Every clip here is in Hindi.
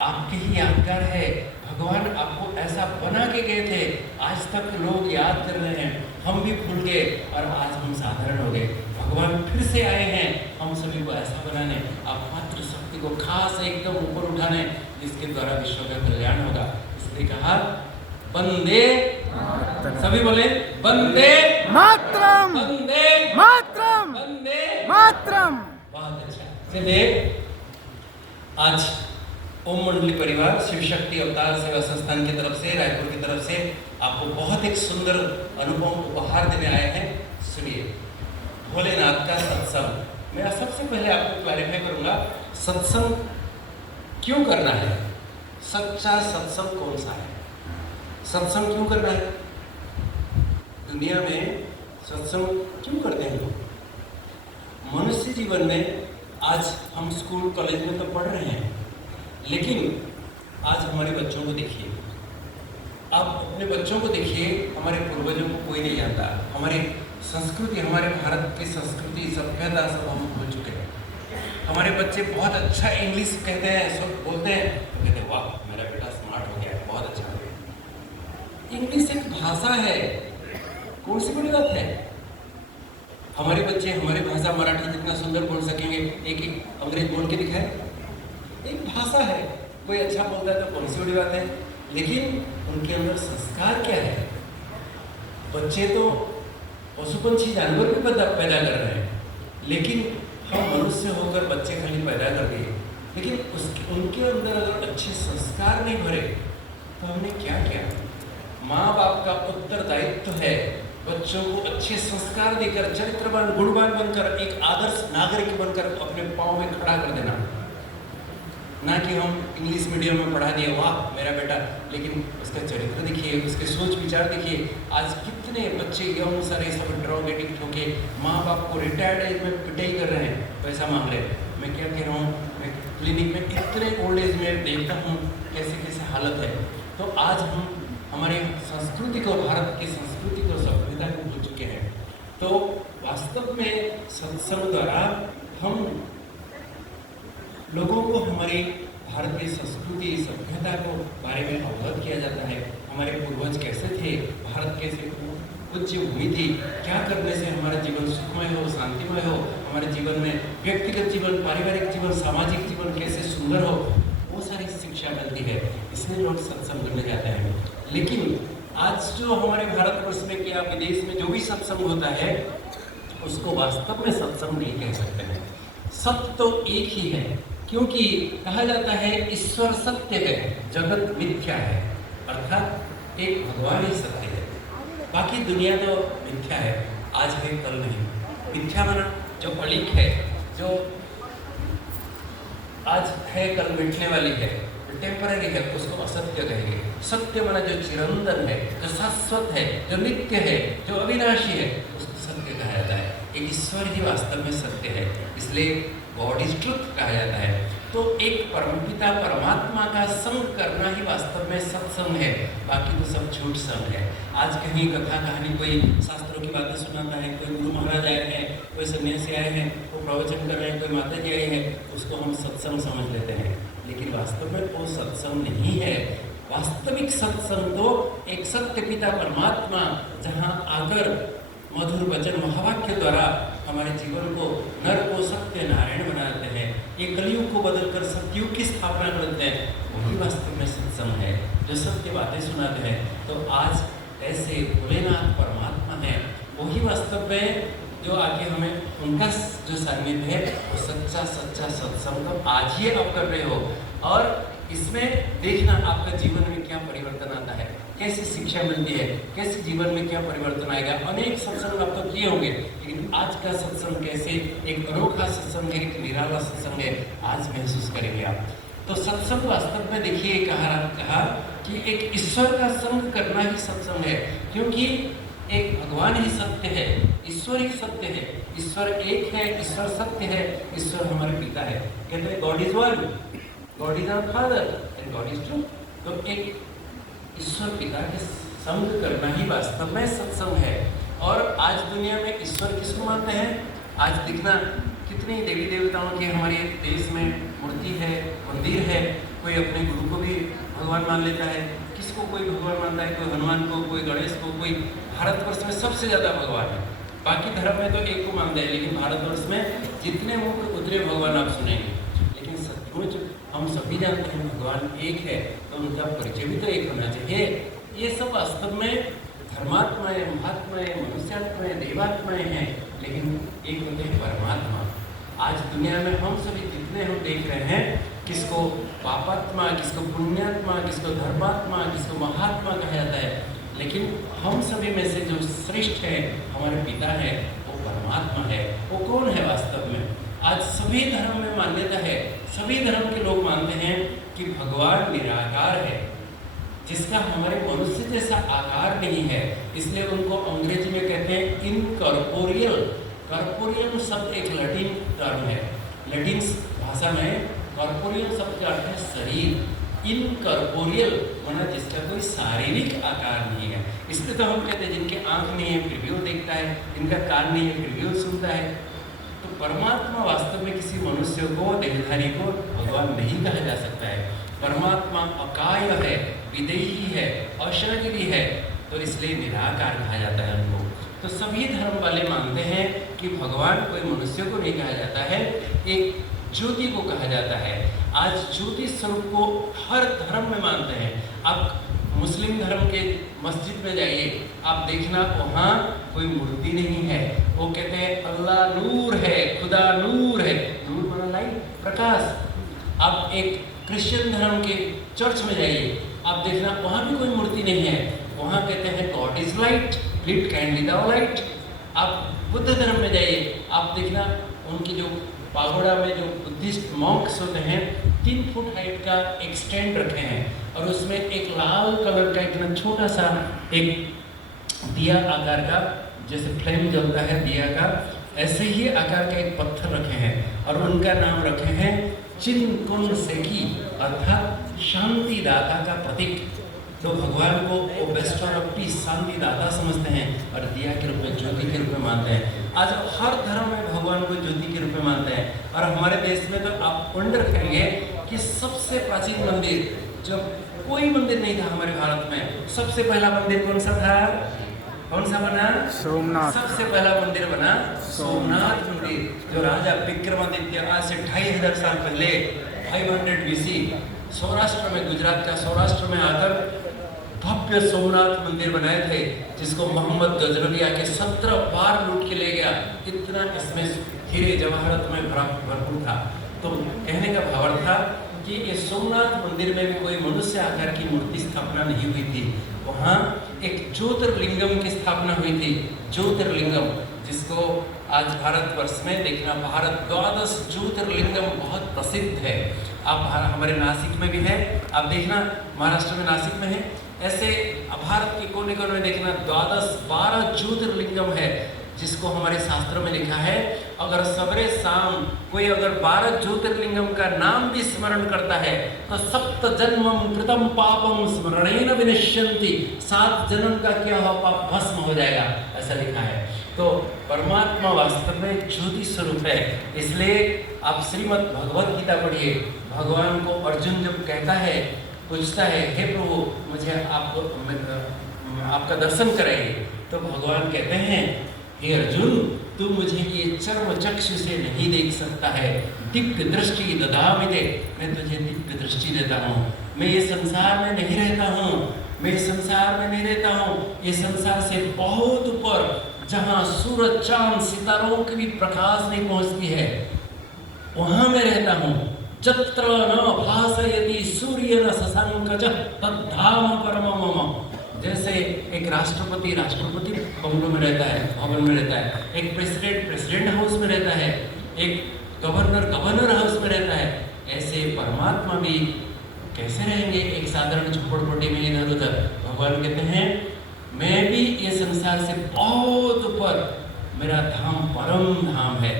आपके ही यादगार है। भगवान आपको ऐसा बना के गए थे, आज तक लोग याद कर रहे हैं, हम भी भूल गए और आज हम साधारण हो गए। भगवान फिर से आए हैं हम सभी को ऐसा बनाने, आप मात्र शक्ति को खास एकदम ऊपर उठाने, जिसके द्वारा विश्व का कल्याण होगा। इसलिए कहा वंदे, सभी बोले वंदे मातरम, वंदे मातरम, वंदे मातरम। बहुत अच्छा। चलिए आज ओम मंडली परिवार शिव शक्ति अवतार सेवा संस्थान की तरफ से, रायपुर की तरफ से आपको बहुत एक सुंदर अनुभव उपहार देने आए हैं। सुनिए, भोलेनाथ का सत्संग। मैं सबसे पहले आपको क्लैरिफाई करूंगा, सत्संग क्यों करना है, सच्चा सत्संग कौन सा है, सत्संग क्यों करना है, दुनिया में सत्संग क्यों करते हैं लोग। मनुष्य जीवन में आज हम स्कूल कॉलेज में तो पढ़ रहे हैं, लेकिन आज हमारे बच्चों को देखिए, आप अपने बच्चों को देखिए, हमारे पूर्वजों को कोई नहीं जानता, हमारी संस्कृति, हमारे भारत की संस्कृति सभ्यता सब हम भूल चुके हैं। हमारे बच्चे बहुत अच्छा इंग्लिश कहते हैं, सब बोलते हैं, तो कहते हैं वाह मेरा बेटा स्मार्ट हो गया है, बहुत अच्छा हो गया। इंग्लिश एक भाषा है, कौन सी बड़ी बात है। हमारे बच्चे हमारी भाषा मराठी जितना सुंदर बोल सकेंगे, एक एक अंग्रेज बोल के दिखाए, एक भाषा है, कोई अच्छा बोलता है तो कौन सी बड़ी बात है। लेकिन उनके अंदर संस्कार क्या है। बच्चे तो पशु पंछी जानवर भी पैदा कर रहे हैं, लेकिन हम मनुष्य होकर बच्चे खाली पैदा कर दिए, लेकिन उनके अंदर अगर अच्छे संस्कार नहीं भरे तो हमने क्या किया। माँ बाप का उत्तरदायित्व है बच्चों को अच्छे संस्कार देकर, चरित्रवान गुणवान बनकर, एक आदर्श नागरिक बनकर अपने पाँव में खड़ा कर देना। ना कि हम इंग्लिश मीडियम में पढ़ा दिए, वाह मेरा बेटा, लेकिन उसका चरित्र देखिए, उसके सोच विचार देखिए। आज कितने बच्चे यौन सारे सब ड्रग एडिक्ट होके माँ बाप को रिटायर्ड एज में पिटाई कर रहे हैं, पैसा मांग रहे हैं। मैं क्या कह रहा हूँ, मैं क्लिनिक में इतने ओल्ड एज में देखता हूँ कैसे कैसे हालत है। तो आज हम हमारे संस्कृति को, भारत की संस्कृति को, सभ्यता को भूल चुके हैं। तो वास्तव में सत्संग द्वारा हम लोगों को हमारी भारतीय संस्कृति सभ्यता को बारे में अवगत किया जाता है। हमारे पूर्वज कैसे थे, भारत कैसे पूज्य भूमि थी, क्या करने से हमारा जीवन सुखमय हो, शांतिमय हो, हमारे जीवन में व्यक्तिगत जीवन, पारिवारिक जीवन, सामाजिक जीवन कैसे सुंदर हो, वो सारी शिक्षा मिलती है। इसलिए लोग सत्संग करने जाते हैं। लेकिन आज जो हमारे भारतवर्ष में या विदेश में जो भी सत्संग होता है, उसको वास्तव में सत्संग नहीं कह सकते हैं। सत्य तो एक ही है, क्योंकि कहा जाता है ईश्वर सत्य है, जगत मिथ्या है, अर्थात एक भगवान ही सत्य है, बाकी दुनिया तो मिथ्या है, आज है कल नहीं। मिथ्या माना जो अलिक है, जो आज है कल मिटने वाली है, टेम्पररी है, उसको असत्य कहेंगे। सत्य माना जो चिरंतन है, जो शाश्वत है, जो नित्य है, जो अविनाशी है, उसको सत्य कहा जाता है। एक ईश्वर ही वास्तव में सत्य है, इसलिए गॉड इज ट्रुथ कहा जाता है। तो एक परमपिता परमात्मा का संग करना ही वास्तव में सत्संग है, बाकी तो सब झूठ संग है। आज कहीं कथा कहानी, कोई शास्त्रों की बातें सुनाता है, कोई गुरु महाराज आए हैं, कोई सन्यासी आए हैं, वो प्रवचन कर रहे हैं, कोई माता जी आई है, उसको हम सत्संग समझ लेते हैं, लेकिन वास्तव में वो सत्संग नहीं है। वास्तविक सत्संग तो एक सत्य पिता परमात्मा जहाँ आकर मधुर वचन महावाक्य द्वारा हमारे जीवन को, नर को सत्य नारायण बनाते हैं, ये कलयुग को बदलकर सतयुग की स्थापना करते हैं, वही वास्तव में सत्संग है, जो सत्य बातें सुनाते हैं। तो आज ऐसे भोलेनाथ परमात्मा है, वही वास्तव में जो आके हमें उनका जो सानिध्य है, वो सच्चा सत्संग तो आज ही आप कर रहे हो। और इसमें देखना आपका जीवन में क्या परिवर्तन आता है, कैसी शिक्षा मिलती है, कैसे जीवन में क्या परिवर्तन आएगा। अनेक सत्संग आप तो किए होंगे, लेकिन आज का सत्संग कैसे एक अनोखा सत्संग है, एक निराला सत्संग है, आज महसूस करेंगे आप। तो सत्संग वास्तव में देखिए कहा कि एक ईश्वर का संग करना ही सत्संग है, क्योंकि एक भगवान ही सत्य है, ईश्वर ही सत्य है, ईश्वर एक है, ईश्वर सत्य है, ईश्वर हमारे पिता है। कहते हैं God is one, God is our father and God is true. तो एक ईश्वर पिता के संग करना ही वास्तव में सत्संग है। और आज दुनिया में ईश्वर किसको मानते हैं, आज दिखना कितनी देवी देवताओं की हमारे देश में मूर्ति है, मंदिर है, कोई अपने गुरु को भी भगवान मान लेता है, किसको कोई भगवान मानता है, कोई हनुमान को, कोई गणेश को, कोई भारतवर्ष में सबसे ज़्यादा भगवान है। बाकी धर्म में तो एक को मानते हैं, लेकिन भारतवर्ष में जितने मुख्य उतने भगवान आप सुनेंगे। लेकिन सचमुच हम सभी जानते हैं भगवान एक है, तो उनका परिचय भी तो एक होना चाहिए। ये सब वास्तव में धर्मात्माएं, महात्माएं, मनुष्यात्माएं, देवात्माएं हैं, लेकिन एक होते हैं परमात्मा। आज दुनिया में हम सभी जितने हम देख रहे हैं, किसको पापात्मा, किसको पुण्यात्मा, किसको धर्मात्मा, किसको महात्मा कहा जाता है, लेकिन हम सभी में से जो श्रेष्ठ है, हमारे पिता है, वो परमात्मा है। वो कौन है वास्तव में? आज सभी धर्म में मान्यता है, सभी धर्म के लोग मानते हैं कि भगवान निराकार है, जिसका हमारे मनुष्य जैसा आकार नहीं है, इसलिए उनको अंग्रेजी में कहते हैं इनकॉर्पोरियल। कॉर्पोरियल शब्द एक लैटिन टर्म है, लैटिन भाषा में कॉर्पोरियल शब्द का अर्थ है शरीर। इनकॉर्पोरियल माना जिसका कोई शारीरिक आकार नहीं है। इसलिए तो हम कहते हैं जिनके आंख नहीं है फिर भी वो देखता है, जिनका कान नहीं है फिर भी वो सुनता है। तो परमात्मा वास्तव में किसी मनुष्य को, देहधारी को भगवान नहीं कहा जा सकता है। परमात्मा अकाय है, विदेही है, अशरीरी है, तो इसलिए निराकार कहा जाता है उनको। तो सभी धर्म वाले मानते हैं कि भगवान कोई मनुष्य को नहीं कहा जाता है, एक ज्योति को कहा जाता है। आज ज्योति स्वरूप को हर धर्म में मानते हैं। आप मुस्लिम धर्म के मस्जिद में जाइए, आप देखना वहाँ कोई मूर्ति नहीं है, वो कहते हैं अल्लाह नूर है, खुदा नूर है। नूर माना लाइट, प्रकाश। आप एक क्रिश्चियन धर्म के चर्च में जाइए, आप देखना वहाँ भी कोई मूर्ति नहीं है, वहाँ कहते हैं God is light, lit kindly thou light. आप बुद्ध धर्म में जाइए, आप देखना उनकी जो पागोड़ा में जो बुद्धिस्ट मॉन्क्स होते हैं 3 फुट हाइट का एक स्टैंड रखे हैं, और उसमें एक लाल कलर का इतना छोटा सा एक दिया आकार का, जैसे फ्लेम जलता है दिया का, ऐसे ही आकार का एक पत्थर रखे हैं, और उनका नाम रखे हैं चिनकुन सेकी, अर्थात शांति दाता का प्रतीक। तो भगवान को वो बेस्टर ऑफ पीस, शांति दाता समझते हैं, और दिया के रूप में, ज्योति के रूप में मानते हैं। आज हर धर्म में भगवान को ज्योति के रूप में मानते हैं। और हमारे देश में तो आप वंडर करेंगे कि सबसे प्राचीन मंदिर, जब कोई मंदिर नहीं था हमारे भारत में, सबसे पहला मंदिर कौन सा था? कौन सा बना? सोमनाथ। सबसे पहला मंदिर बना सोमनाथ मंदिर, जो राजा विक्रमादित्य आज से 2500 साल पहले 500 BC सौराष्ट्र में, गुजरात का सौराष्ट्र में आकर भव्य सोमनाथ मंदिर बनाए थे, जिसको मोहम्मद गजनवी आके 17 बार लूट के ले गया। इतना इसमें हीरे जवाहरत में भरपूर था। तो कहने का भाव था कि ये सोमनाथ मंदिर में भी कोई मनुष्य आकार की मूर्ति स्थापना नहीं हुई थी, वहाँ एक ज्योतिर्लिंगम की स्थापना हुई थी। ज्योतिर्लिंगम, जिसको आज भारतवर्ष में देखना, भारत 12 ज्योतिर्लिंगम बहुत प्रसिद्ध है। आप हमारे नासिक में भी है, आप देखना महाराष्ट्र में नासिक में है, ऐसे भारत के कोने कोने में देखना 12 ज्योतिर्लिंगम है, जिसको हमारे शास्त्रों में लिखा है अगर सवेरे शाम कोई अगर 12 ज्योतिर्लिंगम का नाम भी स्मरण करता है तो 7 जन्मम कृतम पापम स्मरणेन विनश्यन्ति, 7 जन्म का किया हुआ पाप भस्म हो जाएगा, ऐसा लिखा है। तो परमात्मा वास्तव में ज्योति स्वरूप है। इसलिए आप श्रीमद् भगवत गीता पढ़िए, भगवान को अर्जुन जब कहता है, पूछता है हे प्रभु मुझे आपका दर्शन कराइए, तो भगवान कहते हैं हे अर्जुन तू मुझे ये चर्म चक्षु से नहीं देख सकता है, दिव्य दृष्टि ददामि ते, मैं तुझे दिव्य दृष्टि देता हूँ। मैं ये संसार में नहीं रहता हूँ, मैं इस संसार में नहीं रहता हूँ, ये संसार से बहुत ऊपर, जहाँ सूरज चांद सितारों की भी प्रकाश नहीं पहुँचती है, वहाँ मैं रहता हूँ। चत्र न भासयति सूर्य न शशांकः तद्धाम परमं मम। जैसे एक राष्ट्रपति बंगलों में रहता है, भवन में रहता है, एक प्रेसिडेंट हाउस में रहता है, एक गवर्नर हाउस में रहता है, ऐसे परमात्मा भी कैसे रहेंगे एक साधारण झोपड़पट्टी में इधर उधर। भगवान कहते हैं मैं भी ये संसार से बहुत ऊपर, मेरा धाम परम धाम है।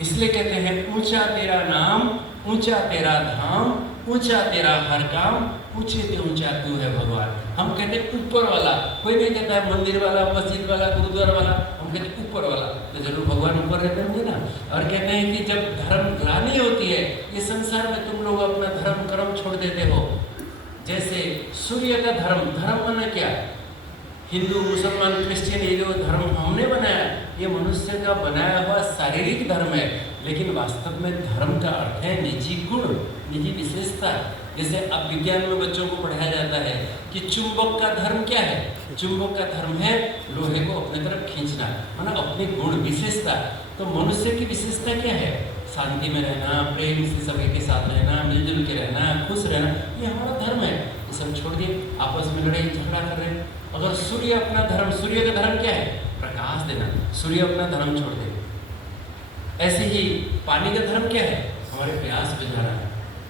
इसलिए कहते हैं ऊंचा तेरा नाम, ऊंचा तेरा धाम, ऊंचा तेरा हर काम, ऊंचे से ऊंचा तू है भगवान। हम कहते हैं ऊपर वाला, कोई नहीं कहता है मंदिर वाला, मस्जिद वाला, गुरुद्वारा वाला, हम कहते ऊपर वाला, तो जरूर भगवान ऊपर रहते होंगे ना। और कहते हैं कि जब धर्म ग्लानि होती है, ये संसार में तुम लोग अपना धर्म कर्म छोड़ देते हो। जैसे सूर्य का धर्म, धर्म माना क्या है? हिंदू मुसलमान क्रिश्चियन ये जो धर्म हमने बनाया, ये मनुष्य का बनाया हुआ शारीरिक धर्म है, लेकिन वास्तव में धर्म का अर्थ है निजी गुण, निजी विशेषता। जैसे अब विज्ञान में बच्चों को पढ़ाया जाता है कि चुंबक का धर्म क्या है? चुंबक का धर्म है लोहे को अपने तरफ खींचना, मतलब अपनी गुण विशेषता। तो मनुष्य की विशेषता क्या है? शांति में रहना, प्रेम से सभी के साथ रहना, मिलजुल के रहना, खुश रहना, ये हमारा धर्म है। ये सब छोड़ दिए, आपस में लड़ाई झगड़ा कर रहे हैं। अगर सूर्य अपना धर्म, सूर्य का धर्म क्या है? प्रकाश देना, सूर्य अपना धर्म छोड़ दे। ऐसे ही पानी का धर्म क्या है? हमारे प्यास बुझाना,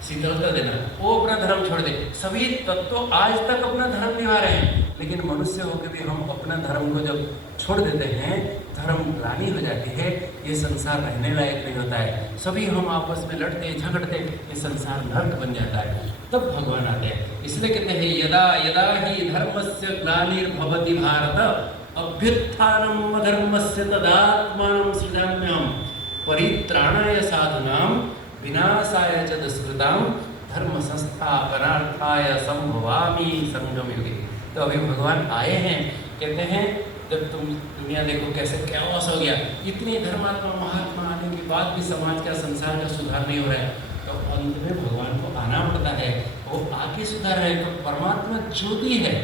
शीतलता देना, वो अपना धर्म छोड़ दे। सभी तत्व आज तक अपना धर्म निभा रहे हैं, लेकिन मनुष्य होकर भी हम अपना धर्म को जब छोड़ देते हैं, धर्म ग्लानि हो जाती है, ये संसार रहने लायक नहीं होता है। सभी हम आपस में लड़ते झगड़ते, ये संसार नर्क बन जाता है। तब भगवान आते हैं। इसलिए कहते हैं यदा यदा ही धर्मस्य ग्लानिर्भवति भारत अभ्युत्थानम् अधर्मस्य तदात्मानं सृजाम्यहम् परित्राणाय साधूनां विनाशाय च दुष्कृतां धर्म संस्थापनार्थाय संभवामि संगम युगे। तो अभी भगवान आए हैं, कहते हैं जब तुम दुनिया देखो कैसे कैओस हो गया, इतनी धर्मात्मा महात्मा आने के बाद भी समाज का, संसार का सुधार नहीं हो रहा है, तो अंत में भगवान को आना पड़ता है। वो आके सुधार है। तो परमात्मा ज्योति है,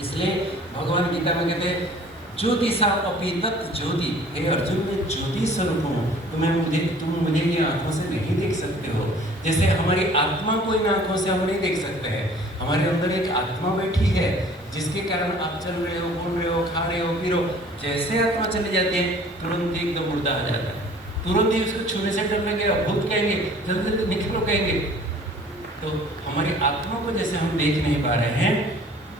इसलिए भगवान गीता में कहते हैं ज्योति सा अपि तत् ज्योति। हे अर्जुन, मैं ज्योति स्वरूप हूँ, तुम मुझे ये आंखों से नहीं देख सकते हो। जैसे हमारी आत्मा को इन आंखों से हम नहीं देख सकते हैं, हमारे अंदर एक आत्मा बैठी है जिसके कारण आप चल रहे हो, बोल रहे हो, खा रहे हो, पी रहे हो। जैसे आत्मा चली जाती है तुरंत ही एकदम मुर्दा आ जाता है, तुरंत ही उसको छूने से डर लगेगा, भूत कहेंगे, जल्दी जल्दी निकलो कहेंगे। तो हमारी आत्मा को जैसे हम देख नहीं पा रहे हैं,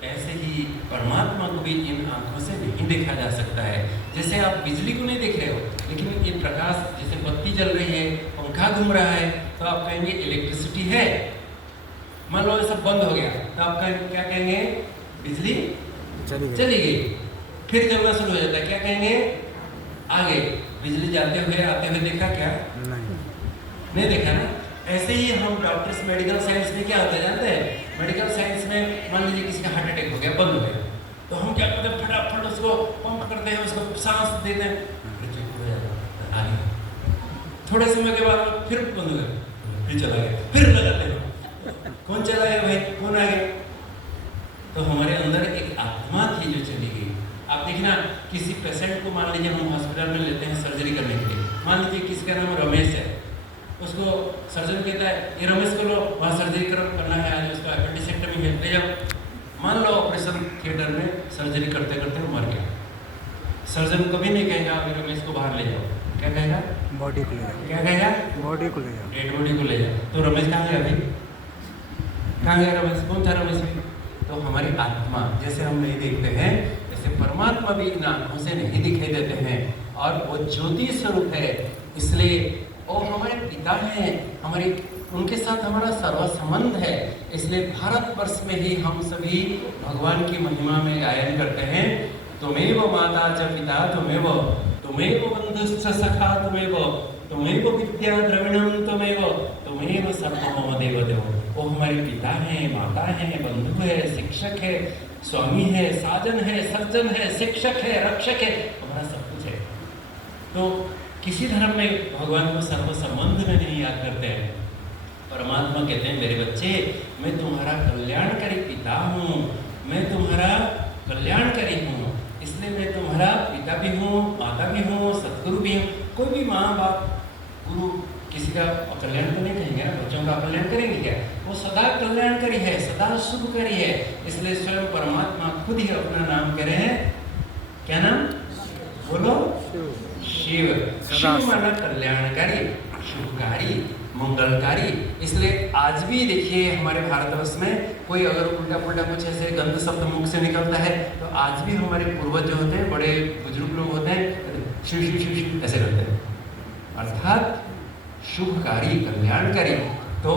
ऐसे ही परमात्मा को भी इन आंखों से नहीं देखा जा सकता है। जैसे आप बिजली को नहीं देख रहे हो, लेकिन ये प्रकाश, जैसे बत्ती जल रही है, पंखा घूम रहा है, तो आप कहेंगे इलेक्ट्रिसिटी है। मान लो ये सब बंद हो गया, तो आप क्या कहेंगे? बिजली चली गई। फिर जलना शुरू हो जाता है, क्या कहेंगे? आगे बिजली जाते हुए आते हुए देखा क्या? नहीं देखा ना। ऐसे ही हम डॉक्टर्स मेडिकल साइंस में क्या होता है जानते हैं? मेडिकल साइंस में मान लीजिए किसी का हार्ट अटैक हो गया, बंद हो गया, तो हम क्या करते हैं? फटाफट उसको पंप करते हैं, उसको सांस देते हैं, आगे थोड़े समय के बाद फिर बंद हो गया, फिर चला गया, फिर लगाते हैं। कौन चला गया भाई? कौन आ गया? तो हमारे अंदर एक आत्मा थी जो चली गई। आप देखना, किसी पेशेंट को मान लीजिए हम हॉस्पिटल में लेते हैं सर्जरी करने के लिए, मान लीजिए किसी का नाम रमेश है, उसको सर्जन कहता है ये रमेश को लो, वहाँ सर्जरी करना है, आज उसका एपेंडिसेक्टमी है, ले जाओ। मान लो ऑपरेशन थिएटर में सर्जरी करते करते वो मर गया, सर्जन कभी नहीं कहेगा अभी रमेश को बाहर ले जाओ, क्या कहेगा? बॉडी को ले जाओ। क्या कहेगा? बॉडी को ले जाओ, डेड बॉडी को ले जाओ। तो रमेश कहाँ गया अभी? कहाँ गया रमेश? कौन था रमेश भी? तो हमारी आत्मा जैसे हम नहीं देखते हैं, जैसे परमात्मा भी इन आंखों से नहीं दिखाई देते हैं, और वो ज्योति स्वरूप है। इसलिए और हमारे पिता हैं, हमारे उनके साथ हमारा सर्व संबंध है। इसलिए भारतवर्ष में ही हम सभी भगवान की महिमा में गायन करते हैं, तुमेव माता च पिता तुमेव, तुमेव बंधुश्च सखा तुमेव, तुमेव विद्या द्रविणम तुमेव, तुमेव सर्वमम देवदेव। वो हमारे पिता हैं, माता हैं, बंधु है, शिक्षक है, स्वामी है, साजन है, सज्जन है, शिक्षक है, रक्षक है, हमारा सब कुछ है। तो किसी धर्म में भगवान को सर्व संबंध में नहीं याद करते हैं। परमात्मा कहते हैं मेरे बच्चे, मैं तुम्हारा कल्याणकारी पिता हूँ, मैं तुम्हारा कल्याणकारी हूँ, इसलिए मैं तुम्हारा पिता भी हूँ, माता भी हूँ, सदगुरु भी हूँ। कोई भी माँ बाप गुरु किसी का कल्याण तो नहीं करेंगे ना, बच्चों का कल्याण करेंगे क्या? वो सदा कल्याणकारी है, सदा शुभकारी है। इसलिए स्वयं परमात्मा खुद ही अपना नाम कह रहे हैं, क्या नाम? बोलो, शिव। शिव माना कल्याणकारी, शुभकारी, मंगलकारी। इसलिए आज भी देखिए हमारे भारतवर्ष में कोई अगर उल्टा पुल्टा कुछ ऐसे गंद शब्द मुख से निकलता है, तो आज भी हमारे पूर्वज जो होते हैं, बड़े बुजुर्ग लोग होते हैं, शिव शिव शिव शिव ऐसे करते हैं, अर्थात शुभकारी, कल्याणकारी। तो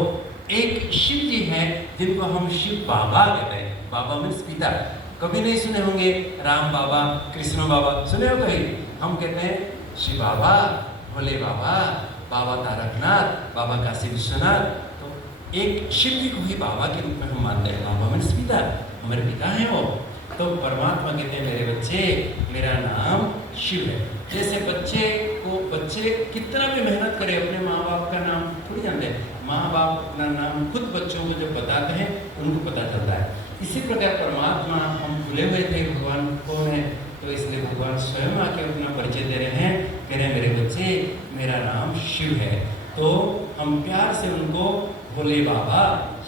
एक शिव जी हैं जिनको हम शिव बाबा कहते हैं। बाबा मीन्स पिता। कभी नहीं सुने होंगे राम बाबा, कृष्ण बाबा, सुने हो कभी? हम कहते हैं शिव बाबा, भोले बाबा, बाबा तारकनाथ, बाबा काशी विश्वनाथ। तो एक शिव जी को ही बाबा के रूप में हम मानते हैं। बाबा मीन्स पिता, हमारे पिता हैं वो। तो परमात्मा कहते हैं मेरे बच्चे, मेरा नाम शिव है। जैसे बच्चे कितना भी मेहनत करे अपने माँ बाप का नाम थोड़ी जानते हैं। माँ बाप अपना नाम खुद बच्चों को जब बताते हैं उनको पता चलता है। इसी प्रकार परमात्मा, हम भूले हुए थे भगवान कौन है, तो इसलिए भगवान स्वयं आके अपना परिचय दे रहे हैं, कह रहे हैं मेरे बच्चे मेरा नाम शिव है। तो हम प्यार से उनको भोले बाबा,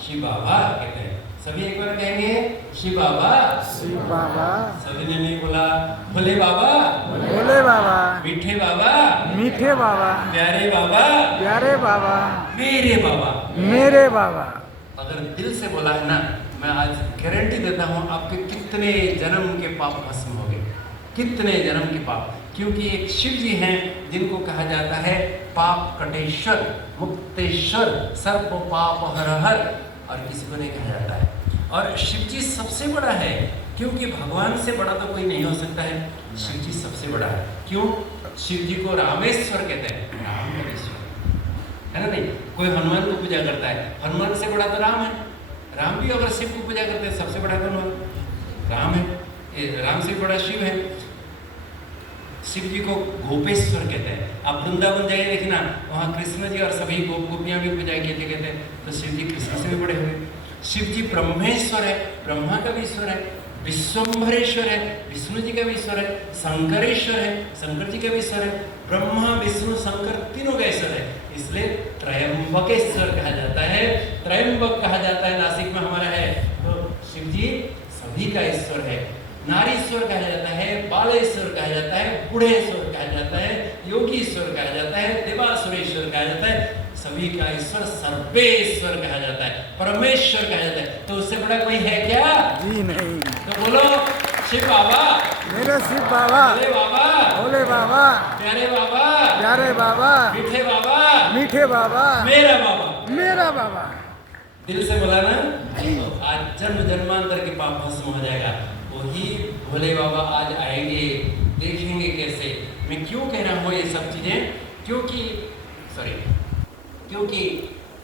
शिव बाबा कहते हैं। सभी एक बार कहेंगे शिव बाबा, शिव बाबा, सभी ने नहीं बोला भोले बाबा, भोले बाबा, मीठे बाबा, मीठे बाबा, प्यारे बाबा, प्यारे बाबा, मेरे बाबा। मेरे बाबा। अगर दिल से बोला है ना, मैं आज गारंटी देता हूँ आपके कितने जन्म के पाप भस्म हो गए, कितने जन्म के पाप। क्योंकि एक शिव जी हैं जिनको कहा जाता है पाप कटेश्वर, मुक्तेश्वर, सर्व पाप हर हर, और किसी को नहीं कहा जाता है। और शिव जी सबसे बड़ा है, क्योंकि भगवान से बड़ा तो कोई नहीं हो सकता है। शिव जी सबसे बड़ा है। क्यों? शिव जी को रामेश्वर कहते हैं, रामेश्वर है ना। नहीं, कोई हनुमान को पूजा करता है, हनुमान से बड़ा तो राम है। राम भी अगर शिव को पूजा करते हैं, सबसे बड़ा कौन राम है, राम से बड़ा शिव है। शिव जी को गोपेश्वर कहते हैं। आप वृंदावन जाइए देखना, वहाँ कृष्ण जी और सभी गोपियाँ भी पूजा किए थे, कहते हैं तो शिव जी कृष्ण से भी बड़े हुए। शिव जी ब्रह्मेश्वर है, ब्रह्मा का भी ईश्वर है। विश्वम्भरेश्वर है, विष्णु जी का भी ईश्वर है। शंकरेश्वर है, शंकर जी का भी ईश्वर है। ब्रह्मा विष्णु शंकर तीनों का ईश्वर है, इसलिए त्रयंबकेश्वर कहा जाता है। त्रयंबक कहा जाता है, नासिक में हमारा है। तो शिव जी सभी का ईश्वर है। नारीश्वर कहा जाता है, बालेश्वर कहा जाता है, बूढ़ेश्वर कहा जाता है, योगीश्वर कहा जाता है, देवासुरेश्वर कहा जाता है। सभी का ईश्वर सर्वेश्वर कहा जाता है, परमेश्वर कहा जाता है। तो उससे बड़ा कोई है क्या? जी नहीं। तो बोलो शिव बाबा, मेरे शिव बाबा, भोले बाबा, भोले बाबा, प्यारे बाबा, प्यारे बाबा, मीठे बाबा, मीठे बाबा, मेरा बाबा। मेरा बाबा। दिल से बोला ना, तो आज जन्म जन्मांतर के पाप भस्म हो जाएगा। वही भोले बाबा आज आएंगे, देखेंगे कैसे। मैं क्यों कह रहा हूँ ये सब चीजें? क्योंकि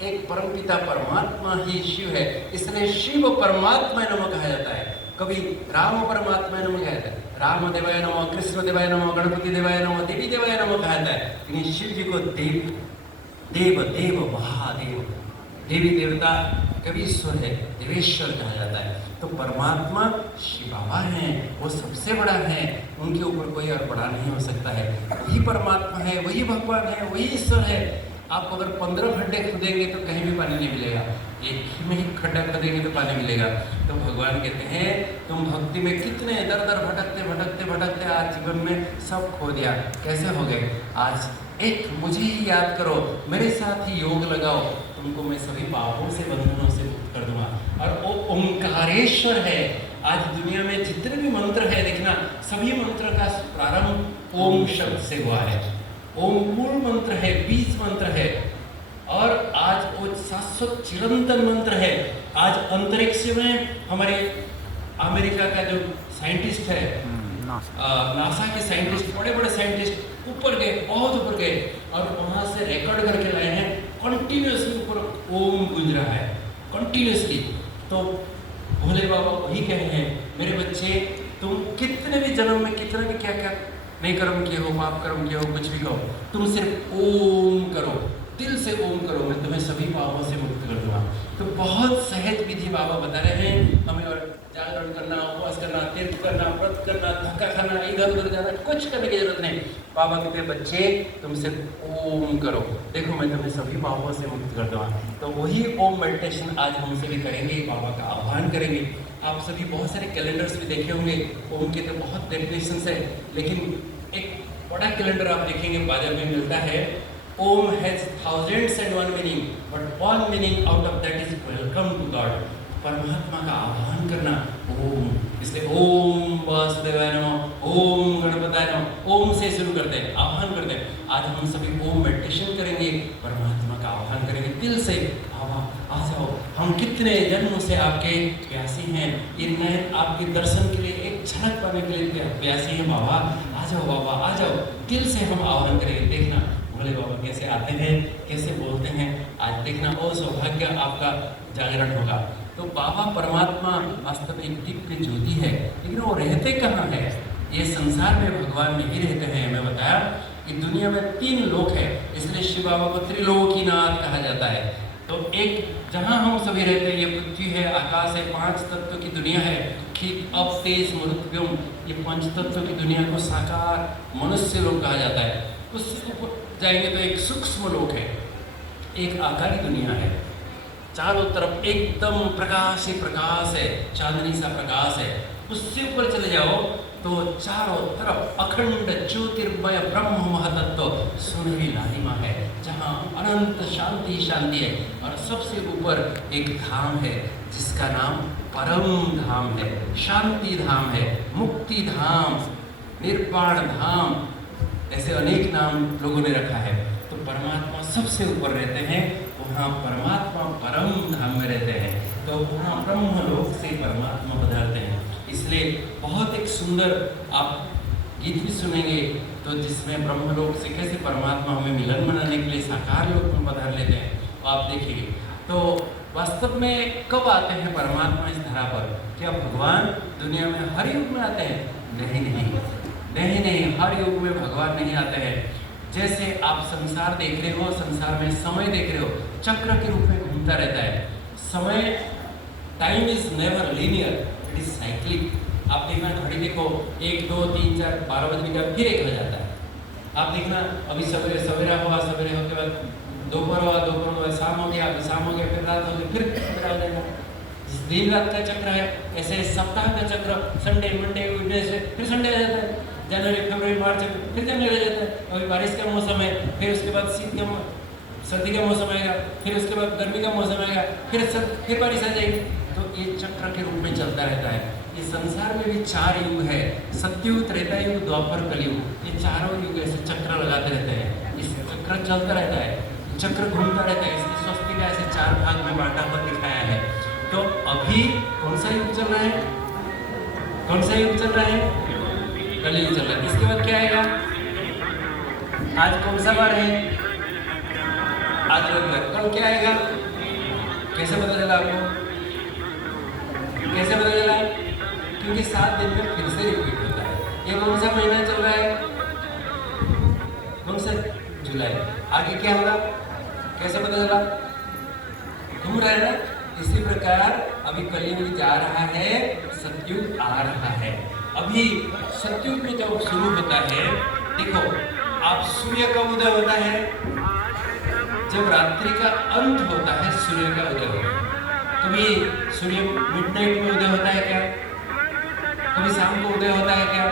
एक परमपिता परमात्मा ही शिव है, इसलिए शिव परमात्मा नमः कहा जाता है। कभी राम परमात्मा नमः कहा जाता है, राम देवाय नमः, कृष्ण देवाय नमः, गणपति देवाय नमः, देवी देवाय नमः कहा जाता है। लेकिन शिव जी को देव देव महादेव, देवी देवता कभी ईश्वर है, देवेश्वर कहा जाता है। तो परमात्मा शिव बाबा हैं, वो सबसे बड़ा है, उनके ऊपर कोई और बड़ा नहीं हो सकता है। वही परमात्मा है, वही भगवान है, वही ईश्वर है। आप अगर 15 खड्डे खोदेंगे तो कहीं भी पानी नहीं मिलेगा, एक ही में ही खड्डा खोदेंगे तो पानी मिलेगा। तो भगवान कहते हैं तुम भक्ति में कितने दर दर भटकते भटकते भटकते आज जीवन में सब खो दिया, कैसे हो गए? आज एक मुझे ही याद करो, मेरे साथ ही योग लगाओ, तुमको मैं सभी पापों से बंधनों से मुक्त कर दूंगा। और वो ओंकारेश्वर है। आज दुनिया में जितने भी मंत्र है देखना, सभी मंत्र का प्रारंभ ओम शब्द से हुआ है। ओम मूल मंत्र है, बीज मंत्र है, और आज वो शाश्वत चिरंतन मंत्र है। आज अंतरिक्ष में हमारे अमेरिका का जो साइंटिस्ट है, नासा के साइंटिस्ट, बड़े बड़े साइंटिस्ट ऊपर गए, बहुत ऊपर गए, और वहाँ से रिकॉर्ड करके लाए हैं, कंटिन्यूसली ऊपर ओम गूंज रहा है, कंटिन्यूसली। तो भोले बाबा वही कहे हैं, मेरे बच्चे तुम कितने भी जन्म में कितना भी क्या क्या नहीं कर्म किए हो, पाप कर्म किए हो, कुछ भी कहो, तुम सिर्फ ओम करो, दिल से ओम करो, मैं तुम्हें सभी पापों से मुक्त कर दूंगा। तो बहुत सहज विधि बाबा बता रहे हैं हमें, और जागरण करना, उपवास करना, तीर्थ करना, व्रत करना, धक्का खाना, इधर उधर जाना, कुछ करने की जरूरत नहीं। बाबा कहते बच्चे तुम सिर्फ ओम करो, देखो मैं तुम्हें सभी पापों से मुक्त कर दूंगा। तो वही ओम मेडिटेशन आज हम सभी करेंगे, बाबा का आह्वान करेंगे। आप सभी बहुत सारे कैलेंडर्स भी देखे होंगे, ओम के तो बहुत डेफिनेशंस है, लेकिन एक बड़ा कैलेंडर आप देखेंगे बाजार में मिलता है, Om has thousands and one meaning, but one meaning out of that is welcome to God. परमात्मा का आह्वान करना ओम, इसलिए ओम वासुदेवाय नमः, ओम गणपताय नमः, ओम से शुरू करते हैं, आह्वान करते हैं। आज हम सभी ओम मेडिटेशन करेंगे, परमात्मा का आह्वान करेंगे दिल से। आ जाओ, हम कितने जन्मों से आपके प्यासी हैं, इन आपके दर्शन के लिए, एक झलक पाने के लिए प्यासी हैं बाबा। आ जाओ बाबा आ जाओ, दिल से हम आह्वान करेंगे। देखना भोले बाबा कैसे आते हैं, कैसे बोलते हैं। आज देखना और सौभाग्य आपका जागरण होगा। तो बाबा परमात्मा वास्तव में एक दिव्य ज्योति है, लेकिन वो रहते कहाँ है? ये संसार में भगवान नहीं रहते हैं। हमें बताया कि दुनिया में 3 लोक है, इसलिए शिव बाबा को त्रिलोकीनाथ कहा जाता है। तो एक जहाँ हम सभी रहते हैं, ये पृथ्वी है, आकाश है, 5 तत्व की दुनिया है। ठीक अब तेज मरुत्युम, ये 5 तत्व की दुनिया को साकार मनुष्य लोक कहा जाता है। उससे ऊपर जाएंगे तो एक सूक्ष्म लोक है, एक आकारी दुनिया है, चारों तरफ एकदम प्रकाश ही प्रकाश है, चांदनी सा प्रकाश है। उससे ऊपर चले जाओ तो चारों तरफ अखंड ज्योतिर्मय ब्रह्म महातत्व सुनहरी लालिमा है, जहाँ अनंत शांति शांति है। और सबसे ऊपर एक धाम है जिसका नाम परम धाम है, शांति धाम है, मुक्ति धाम, निर्वाण धाम, ऐसे अनेक नाम लोगों ने रखा है। तो परमात्मा सबसे ऊपर रहते हैं, वहाँ परमात्मा परम धाम में रहते हैं। तो वहाँ ब्रह्म लोक से परमात्मा पधारते हैं। इसलिए बहुत एक सुंदर आप गीत भी सुनेंगे तो जिसमें ब्रह्मलोक से कैसे परमात्मा हमें मिलन मनाने के लिए साकार लोक में पधार लेते हैं, तो आप देखिए। तो वास्तव में कब आते हैं परमात्मा इस धरा पर? क्या भगवान दुनिया में हर युग में आते हैं? नहीं नहीं नहीं नहीं, हर युग में भगवान नहीं आते हैं। जैसे आप संसार देख रहे हो, संसार में समय देख रहे हो, चक्र के रूप में घूमता रहता है समय। Time is never linear, it is cyclic. आप देखना घड़ी देखो, 1 2 3 4 12 बजने का फिर 1 हो जाता है। आप देखना अभी सवेरे सवेरा हुआ, सवेरे होने के बाद दोपहर हुआ, दोपहर हुआ, शाम हो गया, अभी शाम हो गया, फिर रात हो गई, फिर सवेरा हो जाएगा। दिन रात का चक्र है। ऐसे सप्ताह का चक्र, संडे मंडे वेडनेसडे, फिर संडे आ जाता है। जनवरी फरवरी मार्च फिर जनवरी आ जाता है। अभी बारिश का मौसम है, फिर उसके बाद सर्दी का मौसम आएगा, फिर उसके बाद गर्मी का मौसम आएगा, फिर बारिश आ जाएगी। तो ये चक्र के रूप में चलता रहता है। ये संसार में भी 4 युग है, सतयुग, त्रेता युग, द्वापर, कलयुग। ये चारों युग ऐसे चक्र लगाते रहते हैं। इस चक्र चलता रहता है, चक्र घूमता रहता है। इसलिए स्वस्ति का ऐसे 4 भाग में बांटा हुआ दिखाया है। तो अभी कौन सा युग चल रहा है? कौन सा युग चल रहा है? कलयुग चल रहा है। इसके बाद क्या आएगा? आज कौन सा बार है? आज रविवार। कल क्या आएगा? कैसे पता चला आपको? कैसे पता चला? क्योंकि 7 दिन में फिर से रिपीट होता है। ये कौन सा महीना चल रहा है? कौन सा? जुलाई। आगे क्या होगा? कैसे पता चला? घूम रहा है ना। इसी प्रकार अभी कलयुग जा रहा है, सतयुग आ रहा है। अभी सतयुग में जब शुरू होता है, देखो आप सूर्य का उदय होता है, जब रात्रि का अंत होता है सूर्य का उदय होता है। कभी सूर्य मिडनाइट में उदय होता है क्या? कभी शाम को उदय होता है क्या?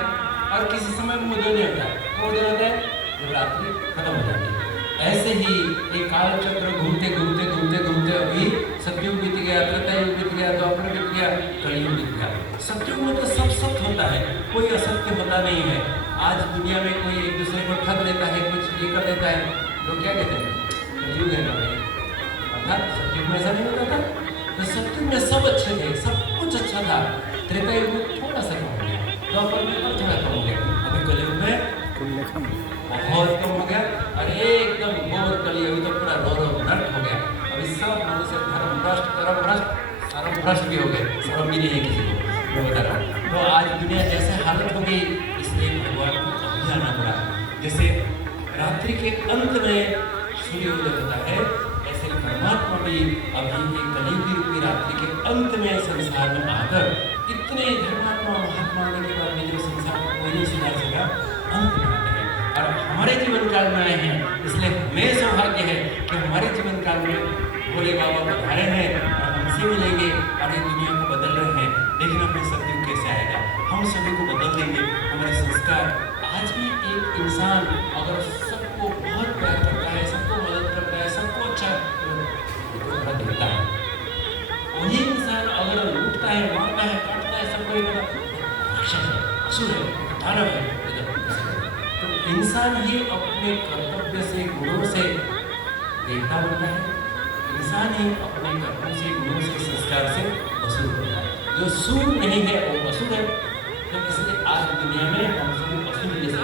और किसी समय में उदय नहीं होता है। तो उदय होता है जब रात्रि खत्म हो जाती है। ऐसे ही एक काल चक्र घूमते घूमते घूमते घूमते अभी सतयुग बीत गया, त्रेता युग बीत गया, द्वापर बीत गया, कलयुग बीत गया। सतयुग में तो सब सत्य होता है, कोई असत्य होता नहीं है। आज दुनिया में कोई एक दूसरे को ठग लेता है, कुछ ये कर देता है, लोग क्या कहते हैं? कलयुग है ना भाई। अर्थात सतयुग में ऐसा नहीं होता था। तो सतयुग में सब अच्छे थे, सब कुछ अच्छा था। त्रेता युग में थोड़ा सा कम हो गया, द्वापर में और थोड़ा कम हो गया, अभी कलयुग में बहुत कम हो गया। और एकदम घोर कली, अभी तो पूरा रो नर्क हो गया। अभी सब लोगों से धर्म भ्रष्ट, कर्म भ्रष्ट, सर्व भ्रष्ट भी हो गए, सर्व भी नहीं है किसी को, मैं बता रहा हूँ। तो आज दुनिया जैसे हालत हो गई, इसलिए भगवान को अभी आना पड़ा। जैसे रात्रि के अंत में सूर्य उदय होता है, ऐसे परमात्मा भी अभी एक कलयुगी रूपी रात्रि के अंत में संसार में आकर इतने धर्मात्मा महात्मा होने के बाद भी जो संसार को कोई नहीं सुधार सका, अंत में आते हैं और हमारे जीवन काल में आए हैं। इसलिए हमें सौभाग्य है कि हमारे जीवन काल में भोले बाबा पधारे हैं और हमसे मिलेंगे और ये दुनिया को बदल रहे हैं। लेकिन हमें सतयुग कैसे आएगा? हम सभी को बदल देंगे। हमारे संस्कार, आज भी एक इंसान अगर सबको बहुत प्यार करता है, सबको मदद करता है, सबको अच्छा देता है, वही इंसान अगर लूटता है, मारता है, काटता है, सबको राक्षस है, असुर है, दानव है। तो इंसान ही अपने कर्तव्य से, गुणों से देवता बनता है। इंसान ही अपने कर्तव्य से, गुणों से, संस्कार से असुर बनता है। जो सूर नहीं है वो असुर है। तो इसलिए आज दुनिया में हम सभी असुर जैसे